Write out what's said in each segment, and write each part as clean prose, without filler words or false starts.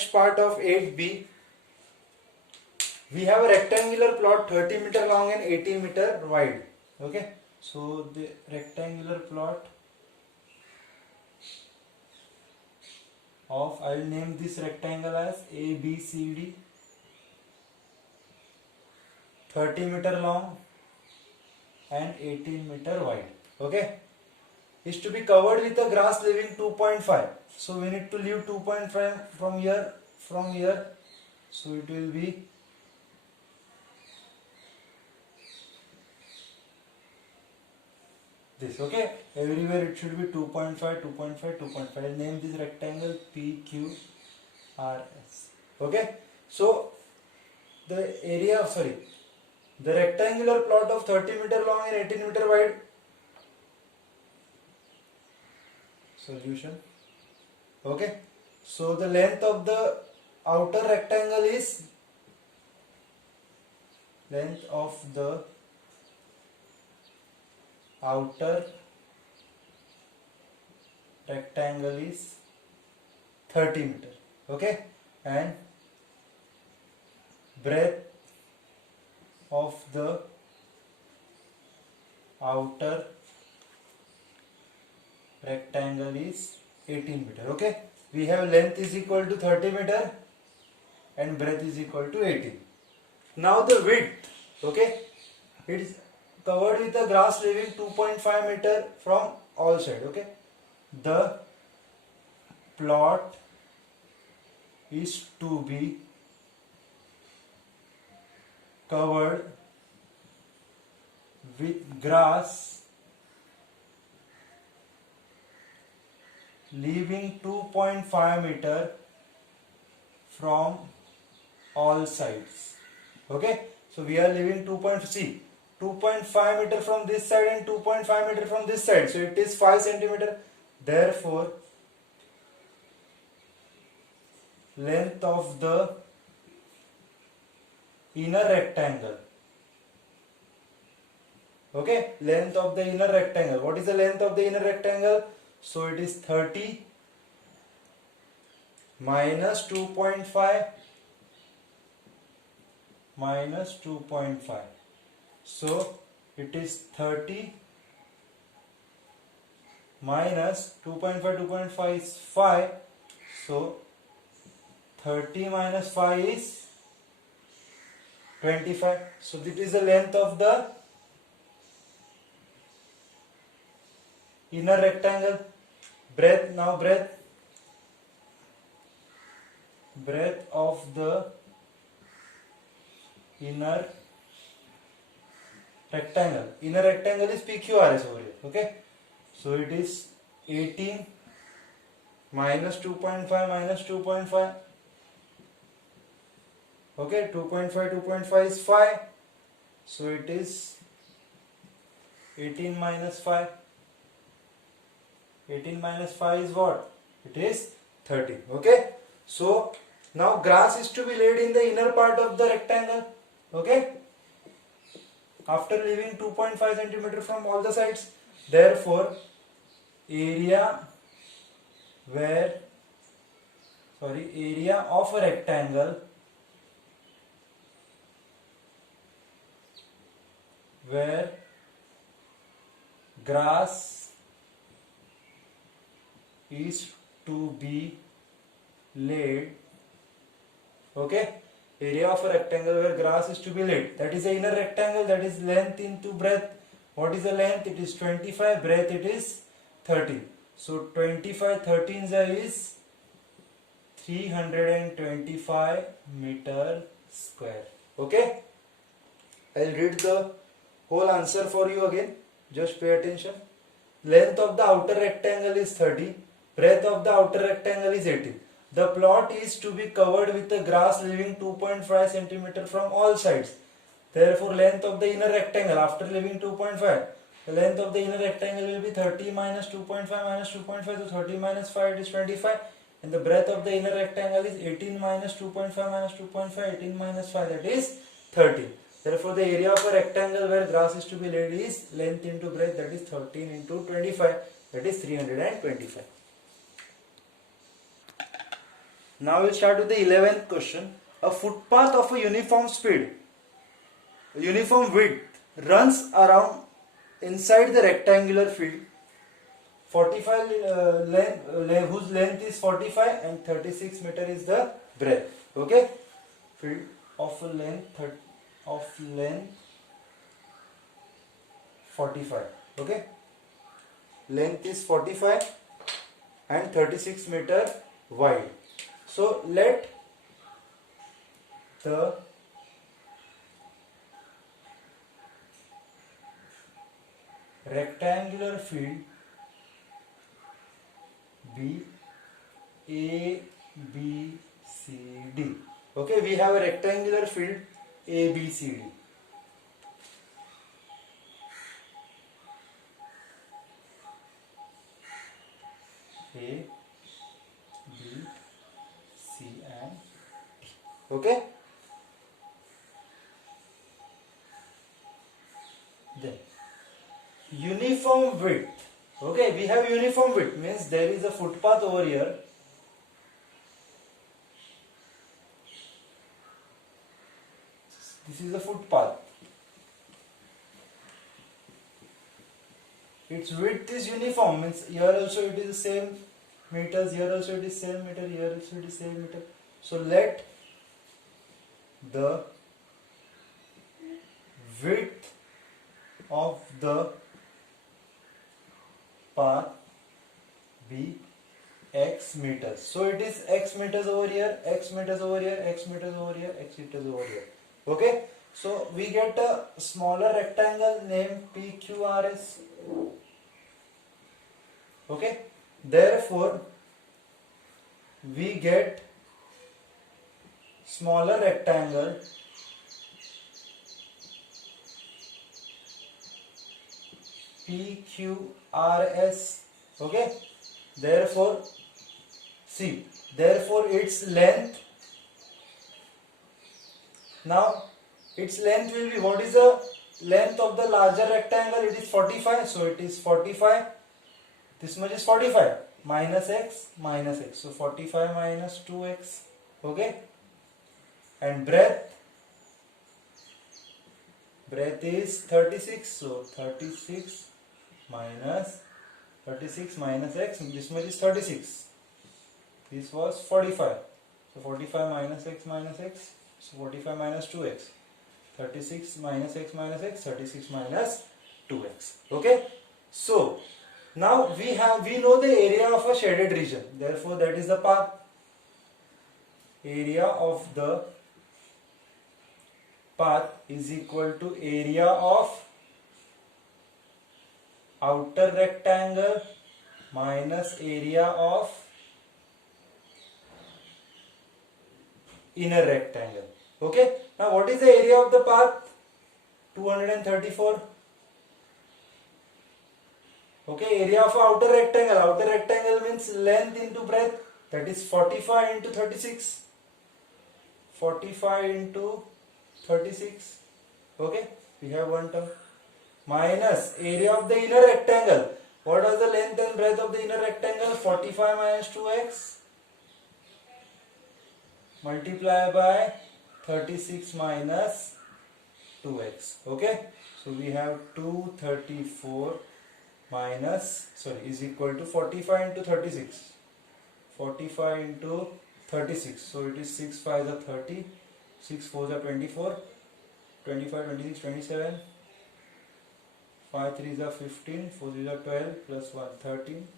next part of 8b. We have a rectangular plot 30 meter long and 80 meter wide. Okay, so the rectangular plot of, I will name this rectangle as ABCD, 30 meter long and 18 meter wide. Okay, is to be covered with a grass leaving 2.5. So we need to leave 2.5 from here, so it will be this. Okay, everywhere it should be 2.5, 2.5, 2.5. I'll name this rectangle PQRS. Okay, so the rectangular plot of 30 meter long and 18 meter wide. Solution. Okay, so the length of the outer rectangle is outer rectangle is 30 meter. Okay, and breadth of the outer rectangle is 18 meter. Okay, we have length is equal to 30 meter and breadth is equal to 18. Now the width, okay, it is covered with the grass leaving 2.5 meter from all sides. Okay, the plot is to be covered with grass leaving 2.5 meter from all sides. Okay, so we are leaving 2.5 meter from this side and 2.5 meter from this side, so it is 5 centimeter. Therefore length of the inner rectangle, okay, length of the inner rectangle, what is the length of the inner rectangle? So it is 30 minus 2.5 minus 2.5. So it is 30 minus 2.5 is 5. So 30 minus 5 is 25. So this is the length of the inner rectangle. Breadth, now breadth of the inner rectangle. Inner rectangle is PQRS over here. Okay, so it is 18 minus 2.5 minus 2.5. Okay, 2.5 is 5. So it is 18 minus 5. 18 minus 5 is what? It is 30. Okay, so now grass is to be laid in the inner part of the rectangle. Okay, after leaving 2.5 centimeter from all the sides. Therefore area of a rectangle where grass is to be laid. Okay, area of a rectangle where grass is to be laid, that is the inner rectangle, that is length into breadth. What is the length? It is 25, breadth it is 13. So 25 13 is 325 meter square. Okay, I will read the whole answer for you again, just pay attention. Length of the outer rectangle is 30, breadth of the outer rectangle is 18. The plot is to be covered with the grass leaving 2.5 cm from all sides. Therefore length of the inner rectangle after leaving 2.5, the length of the inner rectangle will be 30 minus 2.5 minus 2.5, so 30 minus 5 it is 25, and the breadth of the inner rectangle is 18 minus 2.5 minus 2.5, 18 minus 5, that is 30. Therefore the area of a rectangle where grass is to be laid is length into breadth, that is 13 into 25, that is 325. Now we'll start with the 11th question. A footpath of a uniform speed, uniform width runs around inside the rectangular field 45 whose length is 45 and 36 meter is the breadth. Okay, field of length 45. Okay, length is 45 and 36 meter wide. So let the rectangular field be A, B, C, D. Okay, we have a rectangular field A, B, C, D. A, B, C and D. Okay. Then uniform width. Okay, we have uniform width means there is a footpath over here. This is the footpath. Its width is uniform means here also it is the same meters, here also it is same meter, here also it is same meter. So let the width of the path be x meters. So it is x meters over here, x meters over here, x meters over here, x meters over here. Okay, so we get a smaller rectangle named PQRS. Okay, therefore we get smaller rectangle PQRS. Okay, therefore see, therefore its length, now its length will be, what is the length of the larger rectangle? It is 45, so it is 45, this much is 45 minus x, so 45 minus 2x. Okay, and breadth is 36, so 36 minus x, this much is 36, this was 45, so 45 minus x, so 45 minus 2x, 36 minus x, 36 minus 2x. Okay, so now we know the area of a shaded region, therefore that is the path. Area of the path is equal to area of outer rectangle minus area of inner rectangle. Okay, now what is the area of the path? 234. Okay, area of outer rectangle means length into breadth, that is 45 into 36. 45 into 36. Okay, we have one term. Minus area of the inner rectangle. What is the length and breadth of the inner rectangle? 45 minus 2x multiply by 36 minus 2x. Okay, so we have 234 is equal to 45 into 36. 45 into 36, so it is 6 5s are 30, 6 4s are 24, 25, 26, 27, 5 3s are 15, 4 3s are 12, plus 1, 13,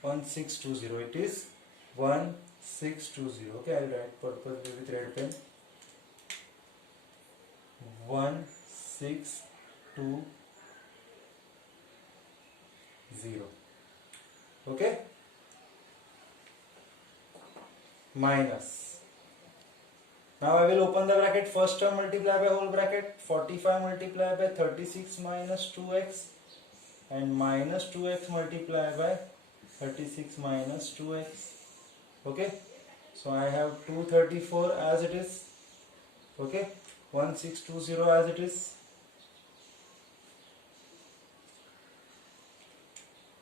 1620. It is 1620. Okay, I will write purposely with red pen. 1620. Okay, minus, now I will open the bracket, first term multiply by whole bracket, 45 multiply by 36 minus 2x and minus 2x multiply by 36 minus 2x. Okay, so I have 234 as it is. Okay, 1620 as it is.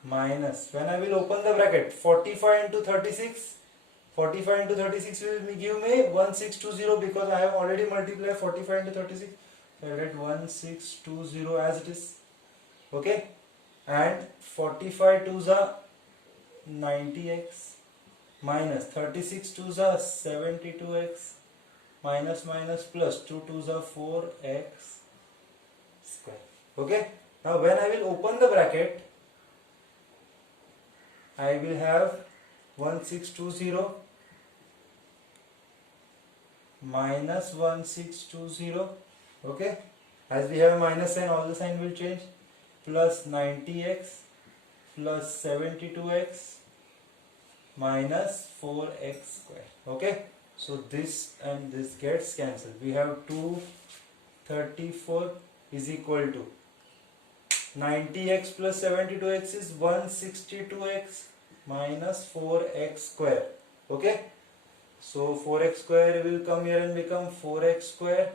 minus, when I will open the bracket, 45 into 36, 45 into 36 will give me 1620, because I have already multiplied 45 into 36. I will write 1620 as it is. Okay, and 45 2s are 90x minus 36 2s are 72x minus plus 2 2s are 4x square. Okay, now when I will open the bracket, I will have 1620 minus 1620. Okay, as we have a minus sign, all the sign will change, plus 90x plus 72x minus 4x square. Okay, so this and this gets cancelled. We have 234 is equal to 90x plus 72x is 162x minus 4x square. Okay, so 4x square will come here and become 4x square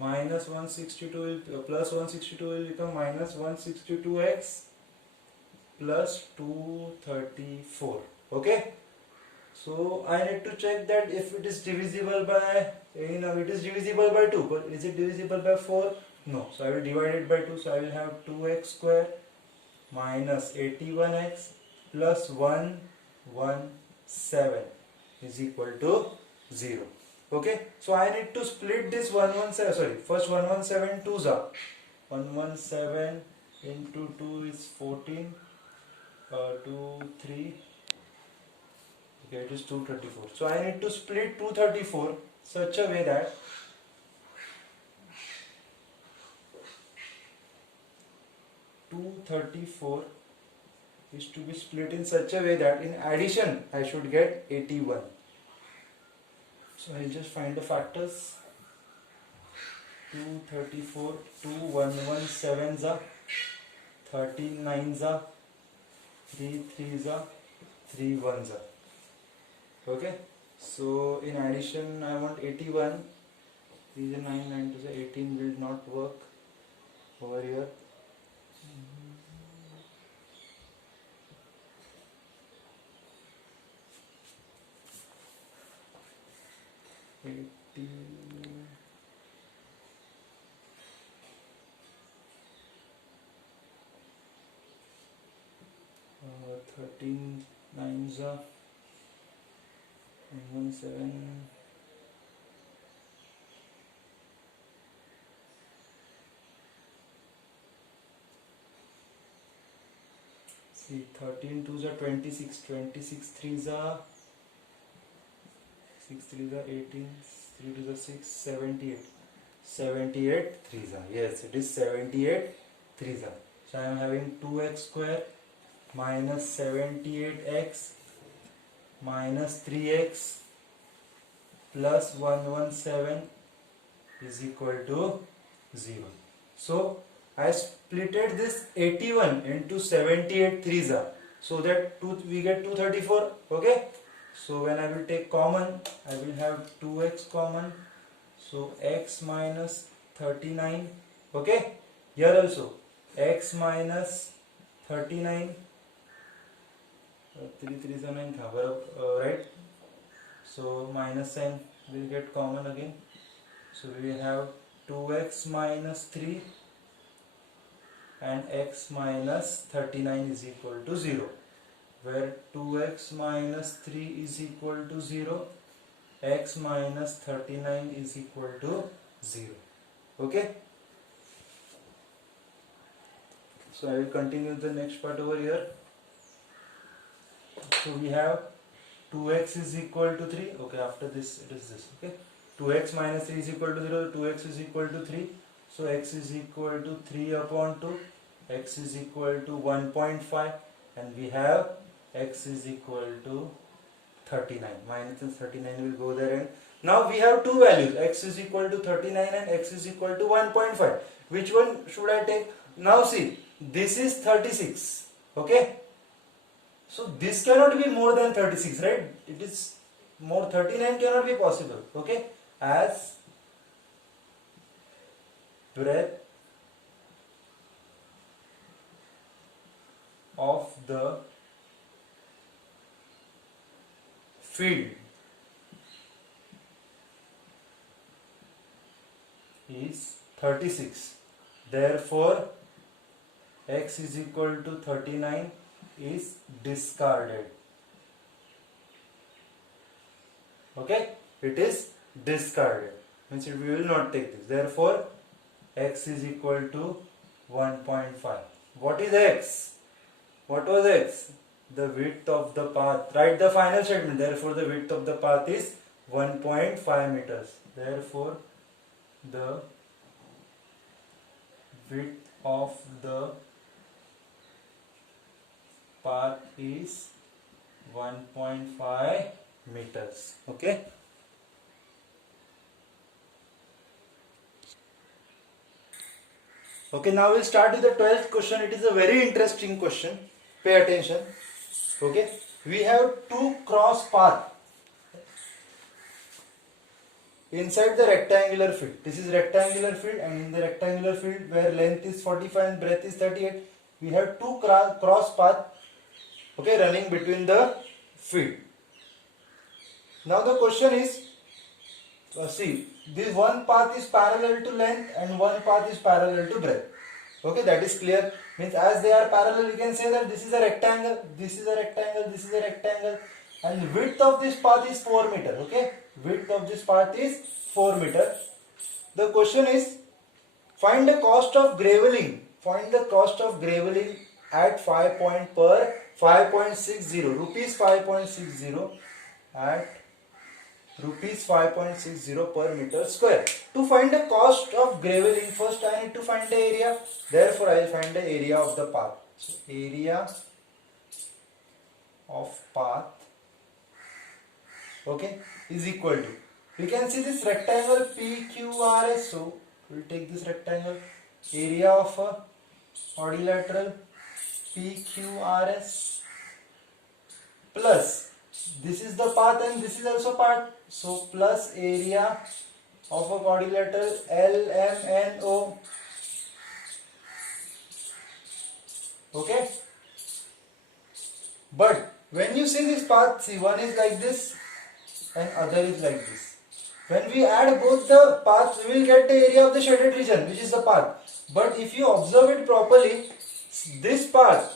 minus 162 will plus 162 will become minus 162x plus 234. Okay, so I need to check that if it is divisible by, it is divisible by 2, but is it divisible by 4? No, so I will divide it by 2, so I will have 2x square minus 81x plus 117 is equal to 0. Okay, so I need to split this 117, sorry, first 117 2s are 117 into 2 is 14, 2, 3, okay, it is 234. So I need to split 234 such a way that is to be split in such a way that in addition I should get 81. So I'll just find the factors. 234, 2 117s are 13 9s are 3 3s are 3 1s are. Okay, so in addition I want 81. 3 is 9, 9 to 18 will not work over here. 13 9s are 117. See, 13 2s are 26, 26 3s are 6 3s are 18, 3 2s are 6, 78, 78 3s are, yes, it is 78 3s are. So I am having 2x square minus 78x minus 3x plus 117 is equal to 0. So I splitted this 81 into 78 3s are, so that we get 234. Okay, so when I will take common, I will have 2x common, so x minus 39. Okay, here also x minus 39, 3 3s are 9, right? So minus sign will get common again, so we will have 2x minus 3 and x minus 39 is equal to 0, where 2x minus 3 is equal to 0, x minus 39 is equal to 0. Okay, so I will continue the next part over here. So we have 2x is equal to 3. Okay, after this it is this. Okay, 2x minus 3 is equal to 0, 2x is equal to 3. So x is equal to 3 upon 2, x is equal to 1.5, and we have x is equal to 39. Minus 39 will go there, and now we have two values, x is equal to 39 and x is equal to 1.5. Which one should I take? Now see, this is 36. Okay, so this cannot be more than 36, right? It is more, 39 cannot be possible. Okay, as breadth of the field is 36. Therefore x is equal to 39 is discarded. Okay, it is discarded, means we will not take this. Therefore x is equal to 1.5. What is x? What was x? The width of the path. Write the final statement. Therefore the width of the path is 1.5 meters. Therefore the width of the path is 1.5 meters. Okay. Okay, now we'll start with the 12th question. It is a very interesting question. Pay attention. Okay, we have two cross paths inside the rectangular field. This is rectangular field, and in the rectangular field where length is 45 and breadth is 38, we have two cross paths, okay, running between the field. Now the question is, see, this one path is parallel to length and one path is parallel to breadth. Okay, that is clear. Means as they are parallel, you can say that this is a rectangle, this is a rectangle, this is a rectangle, and the width of this path is 4 meter. Okay, width of this path is 4 meter. The question is, find the cost of graveling. Find the cost of graveling at 5.60 rupees 5.60 at rupees 5.60 per meter square. To find the cost of graveling, first I need to find the area. Therefore I will find the area of the path. So area of path, okay, is equal to, we can see this rectangle PQRS. So we will take this rectangle, area of a quadrilateral PQRS plus, this is the path and this is also path, so plus area of a quadrilateral LMNO. Okay, but when you see this path, see, one is like this and other is like this. When we add both the paths, we will get the area of the shaded region, which is the path. But if you observe it properly, this path,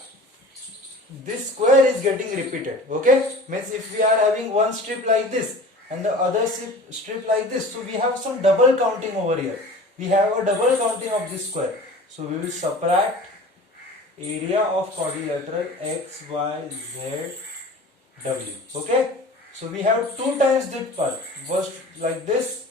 this square is getting repeated. Okay, means if we are having one strip like this and the other strip like this, so we have some double counting over here. We have a double counting of this square. So we will subtract area of quadrilateral XYZW. Okay, so we have two times this path. First like this,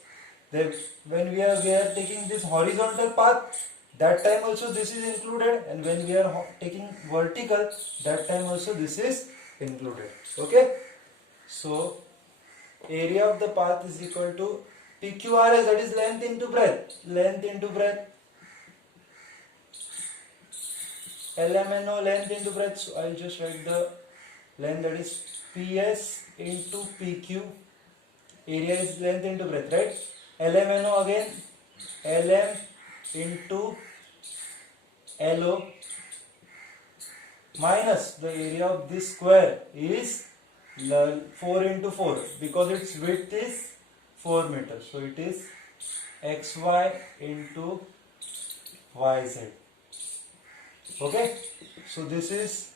then when we are taking this horizontal path, that time also this is included, and when we are taking vertical, that time also this is included. Okay, so area of the path is equal to PQRS, that is length into breadth, length into breadth, LMNO, length into breadth. So I will just write the length, that is PS into PQ, area is length into breadth, right? LMNO again, LM into LO minus the area of this square is 4 into 4, because its width is 4 meters. So it is XY into YZ. Okay, so this is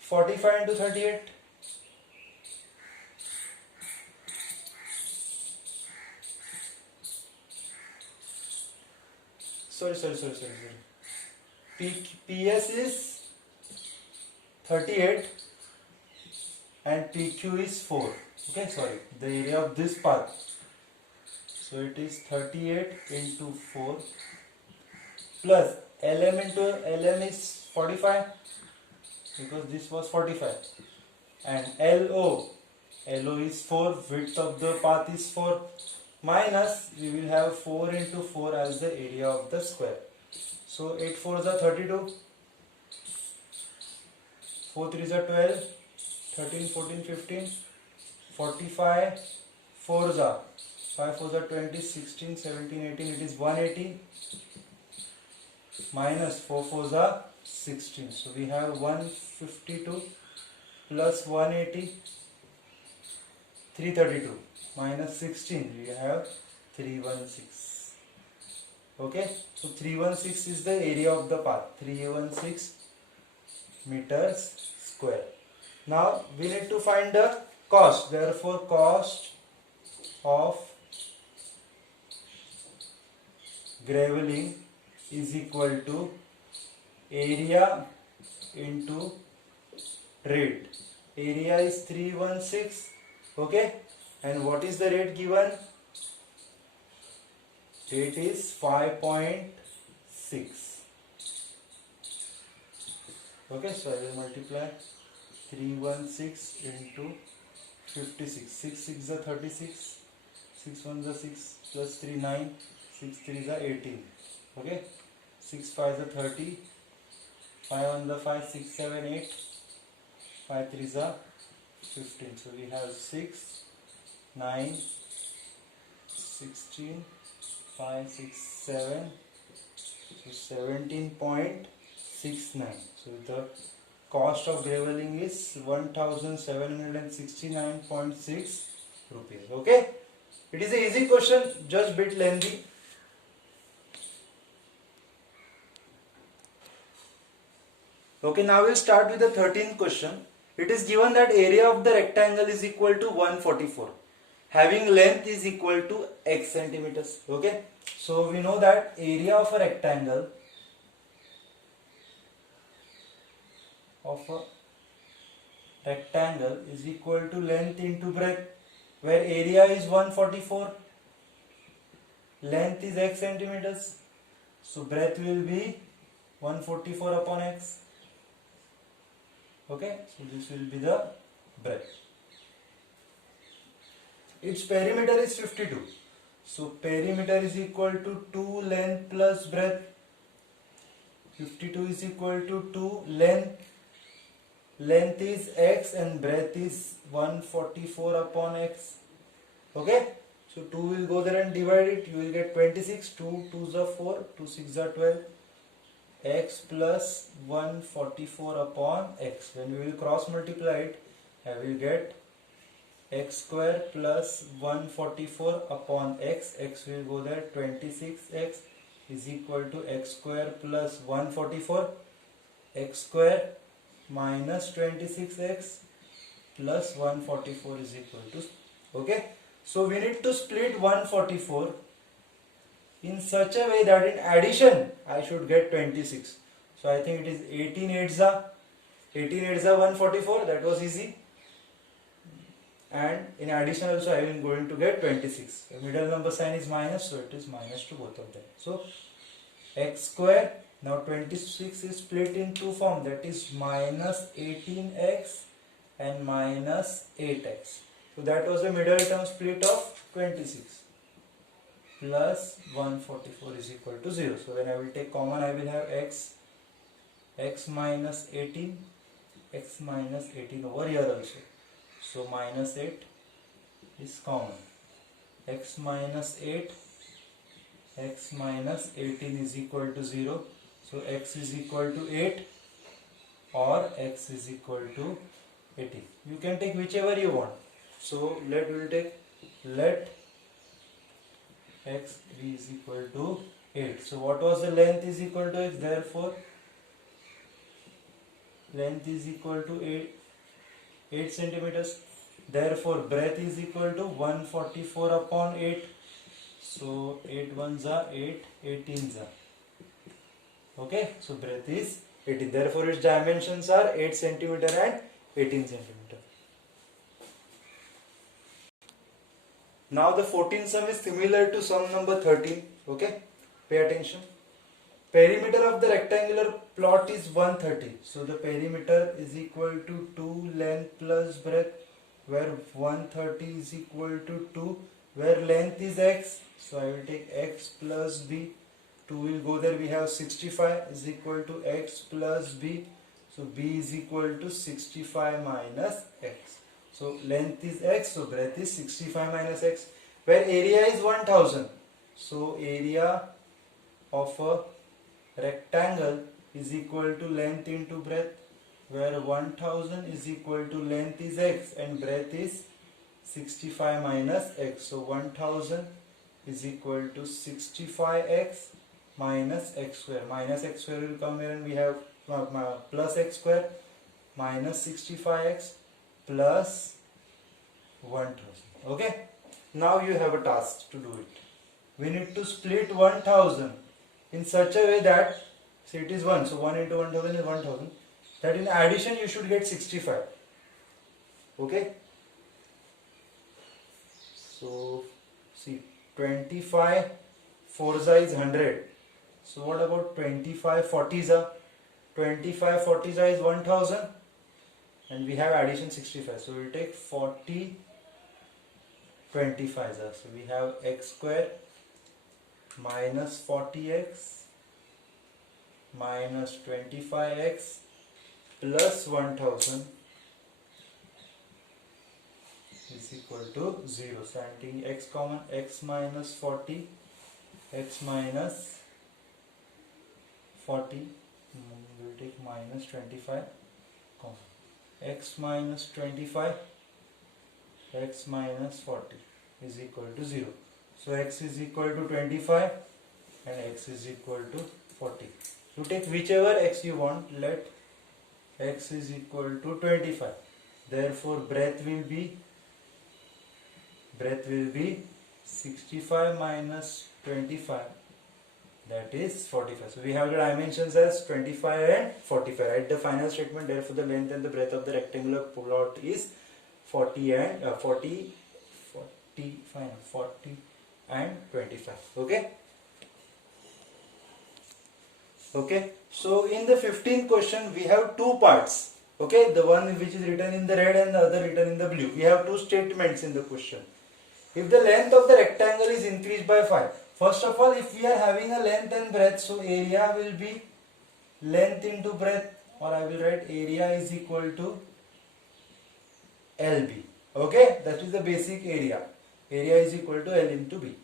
45 into 38. Sorry. PS is 38 and PQ is 4. Okay, sorry, the area of this path. So it is 38 into 4 plus LM into LM is 45, because this was 45, and LO is 4, width of the path is 4, minus we will have 4 into 4 as the area of the square. So 8 4s are 32, 4 3s are 12, 13 14 15, 45 4s are 5 4s are 20, 16 17 18, it is 180, minus 4 4s are 16. So we have 152 plus 180, 332 minus 16, we have 316. Okay, so 316 is the area of the path, 316 meters square. Now we need to find the cost. Therefore, cost of graveling is equal to area into rate. Area is 316. Okay, and what is the rate given? Rate is 5.6. Okay, so I will multiply 316 into 56. 6 6 is 36. 6 1 is 6 plus 3 9. 6 3 is 18. Okay, 6 5 is 30. 5 1 is 5. 6 7 8. 5 3 is 15. So we have 6 9 16 5 6 7. So 17.69. So the cost of graveling is 1769.6 rupees. Okay, it is an easy question, just bit lengthy. Okay, now we'll start with the 13th question. It is given that area of the rectangle is equal to 144, having length is equal to x centimeters. Okay, so we know that area of a rectangle is equal to length into breadth, where area is 144, length is x centimeters, so breadth will be 144 upon x. Okay, so this will be the breadth. Its perimeter is 52, so perimeter is equal to 2 length plus breadth. 52 is equal to 2 length is x and breadth is 144 upon x. Okay, so 2 will go there and divide it, you will get 26. 2 2s are 4, 2 6 are 12, x plus 144 upon x. When we will cross multiply it, I will get x square plus 144 upon x. X will go there, 26x is equal to x square plus 144, x square minus 26x plus 144 is equal to. Okay, so we need to split 144 in such a way that in addition I should get 26. So I think it is 18 8s are 144. That was easy. And in addition also I am going to get 26. The middle number sign is minus, so it is minus to both of them. So x square, now 26 is split in two form, that is minus 18x and minus 8x. So that was the middle term split of 26. Plus 144 is equal to 0. So when I will take common, I will have x minus 18 over here also. So minus 8 is common. X minus 8, x minus 18 is equal to 0. So x is equal to 8 or x is equal to 18. You can take whichever you want. So let x is equal to 8. So what was the length is equal to x? Therefore length is equal to 8 centimeters. Therefore breadth is equal to 144 upon 8. So 8 ones are 8, 18s are. Okay, so breadth is 18. Therefore its dimensions are 8 centimeter and 18 centimeter. Now the 14th sum is similar to sum number 13. Okay, pay attention. Perimeter of the rectangular plot is 130. So the perimeter is equal to 2 length plus breadth, where 130 is equal to 2, where length is x. So I will take x plus b. 2 will go there, we have 65 is equal to x plus b. So b is equal to 65 minus x. So length is x, so breadth is 65 minus x, where area is 1000. So area of a rectangle is equal to length into breadth, where 1000 is equal to length is x and breadth is 65 minus x. So 1000 is equal to 65x minus x square. Minus x square will come here and we have plus x square minus 65x plus 1000. Okay. Now you have a task to do it. We need to split 1000 in such a way that, see, it is 1, so 1 into 1000 is 1000, that in addition you should get 65. Okay. So see, 25 4s is 100. So what about 25 40s? 25 40s is 1000 and we have addition 65. So we will take 40 25s. So we have x square minus 40x minus 25x plus 1000 is equal to 0. So I am taking x common, x minus 40, x minus 40, we will take minus 25, common, x minus 25, x minus 40 is equal to 0. So x is equal to 25 and x is equal to 40. You take whichever x you want, let x is equal to 25. Therefore breadth will be 65 minus 25, that is 45. So we have the dimensions as 25 and 45. Write the final statement. Therefore the length and the breadth of the rectangular plot is 40 and 25. Okay. Okay. So in the 15th question we have two parts. Okay, the one which is written in the red and the other written in the blue. We have two statements in the question. If the length of the rectangle is increased by 5, first of all, if we are having a length and breadth, so area will be length into breadth, or I will write area is equal to LB. Okay, that is the basic area. Area is equal to L into B.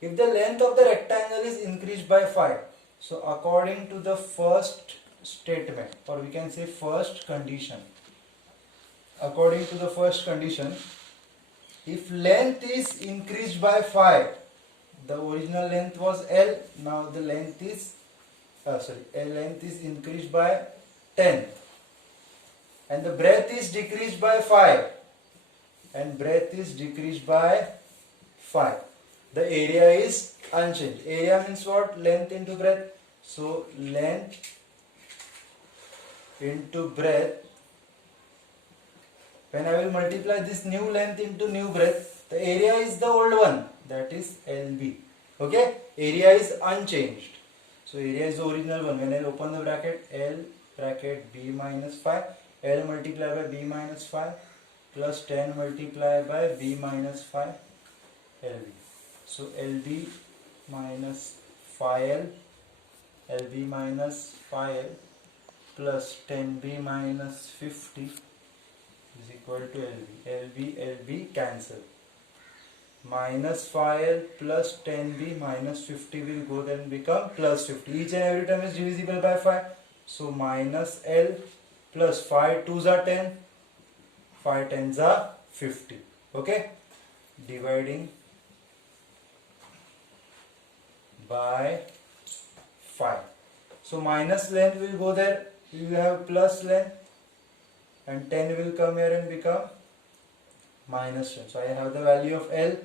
If the length of the rectangle is increased by 5, so according to the first statement, or we can say first condition, according to the first condition, if length is increased by 5, the original length was L, now the length is length is increased by 10, and the breadth is decreased by 5, and breadth is decreased by 5. The area is unchanged. Area means what? Length into breadth. So length into breadth. When I will multiply this new length into new breadth, the area is the old one, that is LB. Okay, area is unchanged. So area is the original one. When I open the bracket, L bracket B minus 5, L multiplied by B minus 5 plus 10 multiplied by B minus 5 LB. So LB minus 5L, LB minus 5L plus 10B minus 50 is equal to LB. LB cancel. Minus 5L plus 10B minus 50 will go then become plus 50. Each and every term is divisible by 5. So minus L plus 5 2s are 10, 5 10s are 50. Okay, dividing by 5. So minus length will go there, you will have plus length, and 10 will come here and become minus 10. So I have the value of L,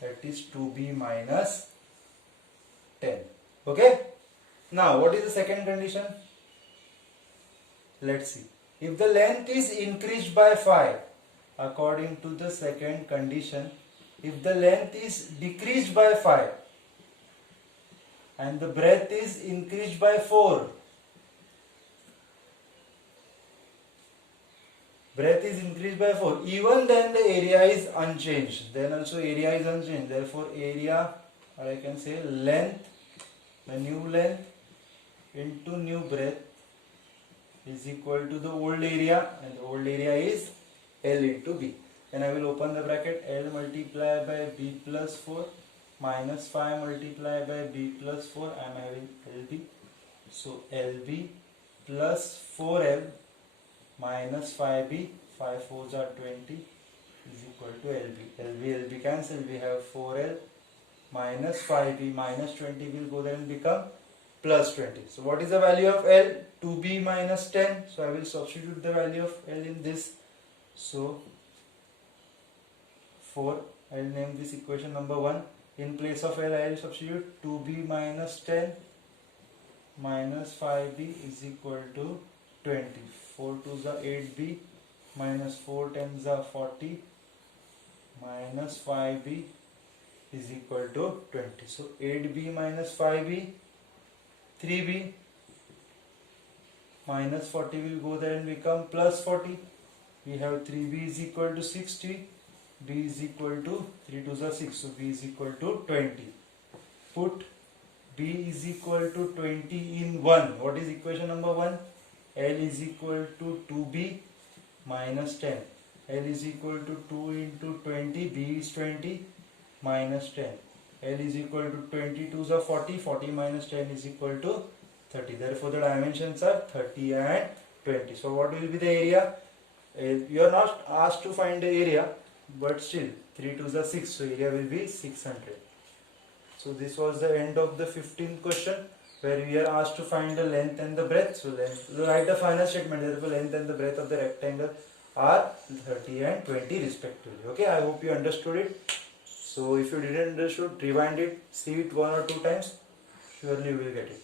that is 2B minus 10. Okay. Now what is the second condition? Let's see. If the length is increased by 5, according to the second condition, if the length is decreased by 5 and the breadth is increased by 4, breadth is increased by 4, even then the area is unchanged. Then also area is unchanged. Therefore area, or I can say length, the new length into new breadth is equal to the old area, and the old area is L into B. Then I will open the bracket, L multiplied by B plus 4 minus 5 multiplied by B plus 4, I am having LB So LB plus 4L minus 5B, 5 4s are 20, is equal to LB cancel, we have 4L minus 5B minus 20 will go there and become plus 20. So what is the value of L? 2B minus 10. So I will substitute the value of L in this. So 4, I will name this equation number 1. In place of L I will substitute 2B minus 10 minus 5B is equal to 20. 4 2s are 8B minus 4 10s are 40 minus 5B is equal to 20. So 8B minus 5B, 3B minus 40 will go there and become plus 40. We have 3B is equal to 60, B is equal to 3 2s are 6, so B is equal to 20. Put B is equal to 20 in 1. What is equation number 1? L is equal to 2B minus 10. L is equal to 2 into 20, B is 20 minus 10. L is equal to 22s are 40, 40 minus 10 is equal to 30. Therefore the dimensions are 30 and 20. So what will be the area? You are not asked to find the area, but still 3 2s are 6, so area will be 600. So this was the end of the 15th question, where we are asked to find the length and the breadth. So write the final statement. Therefore length and the breadth of the rectangle are 30 and 20 respectively. Okay, I hope you understood it. So if you didn't understood, rewind it, see it 1 or 2 times, surely you will get it.